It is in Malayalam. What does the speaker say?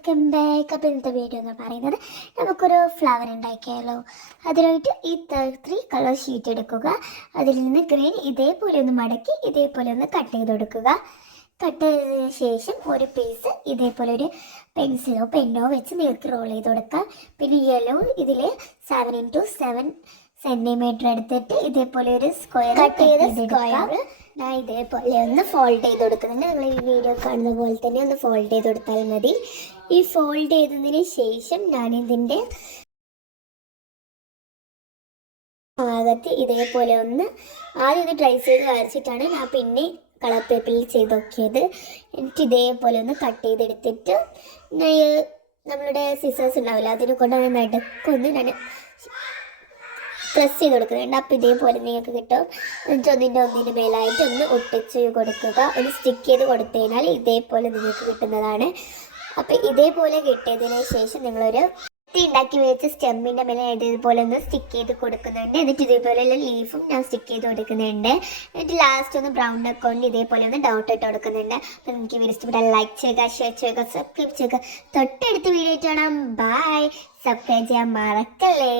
Welcome back. അപ്പോൾ ഇന്നത്തെ വീഡിയോ എന്ന് പറയുന്നത് നമുക്കൊരു ഫ്ലവർ ഉണ്ടാക്കിയാലോ. അതിനായിട്ട് ഈ 3 കളർ ഷീറ്റ് എടുക്കുക. അതിൽ നിന്ന് ഗ്രീൻ ഇതേപോലെ ഒന്ന് മടക്കി ഇതേപോലെ ഒന്ന് കട്ട് ചെയ്ത് കൊടുക്കുക. കട്ട് ചെയ്തതിന് ശേഷം ഒരു പീസ് ഇതേപോലെ ഒരു പെൻസിലോ പെന്നോ വെച്ച് നിങ്ങൾക്ക് റോൾ ചെയ്ത് കൊടുക്കുക. പിന്നെ യെല്ലോ ഇതിൽ 7x7 സെൻറ്റിമീറ്റർ എടുത്തിട്ട് ഇതേപോലെ ഒരു സ്ക്വയർ കട്ട് ചെയ്ത് സ്ക്വയർ ഞാൻ ഇതേപോലെ ഒന്ന് ഫോൾഡ് ചെയ്ത് കൊടുക്കുന്നുണ്ട്. നിങ്ങൾ ഈ വീഡിയോ കാണുന്ന പോലെ തന്നെ ഒന്ന് ഫോൾഡ് ചെയ്ത് കൊടുത്താൽ മതി. ഈ ഫോൾഡ് ചെയ്തതിന് ശേഷം ഞാൻ ഇതിൻ്റെ ഭാഗത്ത് ഇതേപോലെ ഒന്ന് ആദ്യം ഇത് ട്രൈ ചെയ്ത് വരച്ചിട്ടാണ് ഞാൻ പിന്നെ കളർ പേപ്പറിൽ ചെയ്ത് നോക്കിയത്. എന്നിട്ട് ഇതേപോലെ ഒന്ന് കട്ട് ചെയ്തെടുത്തിട്ട് നമ്മളുടെ സിസേഴ്സ് ഉണ്ടാവില്ല, അതിനെ കൊണ്ടാണ് നടക്കൊന്ന് ഞാൻ പ്രസ് ചെയ്ത് കൊടുക്കുന്നുണ്ട്. അപ്പോൾ ഇതേപോലെ നിങ്ങൾക്ക് കിട്ടും. എന്നിട്ട് ഒന്നിൻ്റെ മേലായിട്ട് ഒന്ന് ഒട്ടിച്ച് കൊടുക്കുക. ഒന്ന് സ്റ്റിക്ക് ചെയ്ത് കൊടുത്തു കഴിഞ്ഞാൽ ഇതേപോലെ നിങ്ങൾക്ക് കിട്ടുന്നതാണ്. അപ്പോൾ ഇതേപോലെ കിട്ടിയതിന് ശേഷം നിങ്ങളൊരു ഉണ്ടാക്കി വെച്ച് സ്റ്റെമ്മിൻ്റെ മേലെ ഇതേപോലെ ഒന്ന് സ്റ്റിക്ക് ചെയ്ത് കൊടുക്കുന്നുണ്ട്. എന്നിട്ട് ഇതേപോലെയുള്ള ലീഫും ഞാൻ സ്റ്റിക്ക് ചെയ്ത് കൊടുക്കുന്നുണ്ട്. എന്നിട്ട് ലാസ്റ്റ് ഒന്ന് ബ്രൗൺ കൊണ്ട് ഇതേപോലെ ഒന്ന് ഡോട്ട് ഇട്ട് കൊടുക്കുന്നുണ്ട്. അപ്പോൾ നിങ്ങൾക്ക് വീഡിയോ ഇഷ്ടപ്പെട്ടാൽ ലൈക്ക് ചെയ്യുക, ഷെയർ ചെയ്യുക, സബ്സ്ക്രൈബ് ചെയ്യുക. തൊട്ടടുത്ത വീഡിയോ കാണാം. ബൈ. സബ്സ്ക്രൈബ് ചെയ്യാൻ മറക്കല്ലേ.